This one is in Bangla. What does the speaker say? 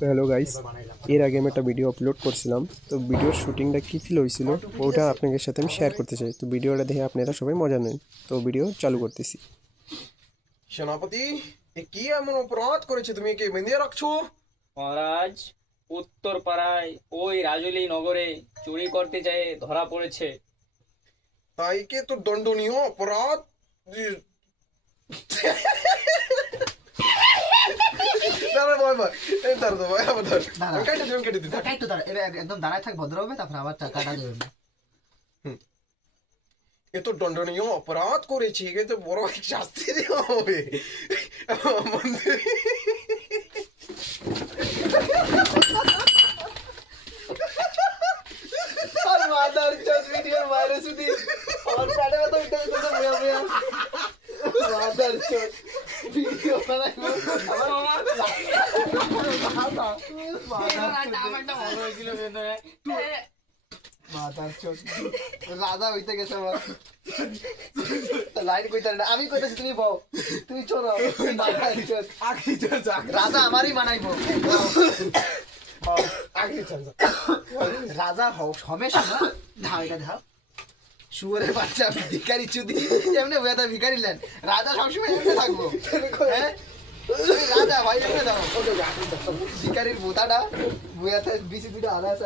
তো হ্যালো গাইস, এর আগে আমি একটা ভিডিও আপলোড করছিলাম। তো ভিডিওর শুটিংটা কী ফিল হয়েছিল ওটা আপনাদের সাথে আমি শেয়ার করতে চাই। তো ভিডিওটা দেখে আপনারা সবাই মজা নেন। তো ভিডিও চালু করতেছি। সেনাপতি, এ কি এমন অপরাধ করেছে? তুমি একে বেঁধে রাখছো? মহারাজ, উত্তর পাড়ায় ওই রাজুলি নগরে চুরি করতে যেয়ে ধরা পড়েছে। তাই কে তো দণ্ডনীয় অপরাধ। দাঁড়া ভাই ভাই, এই দাঁড়া তো ভাই, আবার ধর। দাঁড়া। আমি কেটে দিই। একটু দাঁড়া, এবার একদম দাঁড়ায় থাক ভদ্রভাবে, তারপর আবার কাটা দেবেন না। এ তো দণ্ডনীয় অপরাধ করেছে, একে তো বড় এক শাস্তি দেওয়া হবে। মন্ত্রী, আর মাদার চোদ ভিডিওর বাইরে শুধু আমার প্যাডে মতো উঠে যেতে বুয়া বুয়া মাদার চোদ ভিডিও বানাইবো মাদার চোদ রাজা হইতে গেছে আমার লাইন কইতে না, আমি কইতেছি তুমি বউ, তুমি চলো। মাদার চোদ রাজা আমারই বানাইবো। রাজা হও সমস্যা না, ধাও এটা ধাও। শুয়োরের বাচ্চা ভিখারি চুদি এমনি বেদা ভিখারি লেন, রাজা সবসময় এমনি থাকবো। হ্যাঁ রাজা ভাই এমনি দাও ভিখারির বোতাটা বুয়াতে বিসি দুটো আধা আছে।